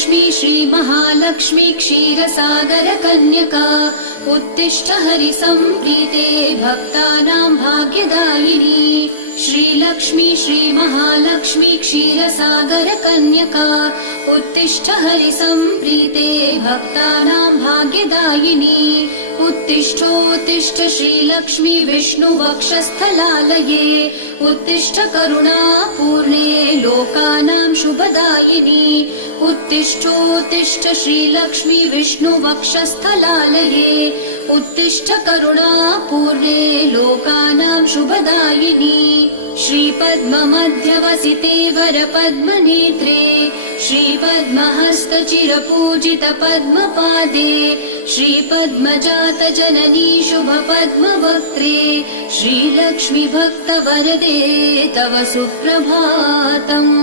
श्रीलक्ष्मी श्रीमहालक्ष्मी क्षीरसागरकन्यका उत्तिष्ठ हरिसम्प्रीते भक्तानां भाग्यदायिनी। श्रीलक्ष्मी श्रीमहालक्ष्मी क्षीरसागरकन्यका उत्तिष्ठ हरिसम्प्रीते भक्तानां भाग्यदायिनी। उत्तिष्ठोत्तिष्ठ श्रीलक्ष्मी विष्णुवक्षस्थलालये उत्तिष्ठ करुणापूर्णे लोकानां शुभदायिनी। उत्तिष्ठोत्तिष्ठ श्रीलक्ष्मी विष्णुवक्षस्थलालये उत्तिष्ठ करुणापूर्णे लोकानां शुभदायिनी। श्रीपद्ममध्यवसिते वरपद्मनेत्रे श्रीपद्महस्तचिरपूजित पद्मपादे श्रीपद्मजातजननी शुभपद्मवक्त्रे श्रीलक्ष्मी भक्तवरदे तव सुप्रभातम्।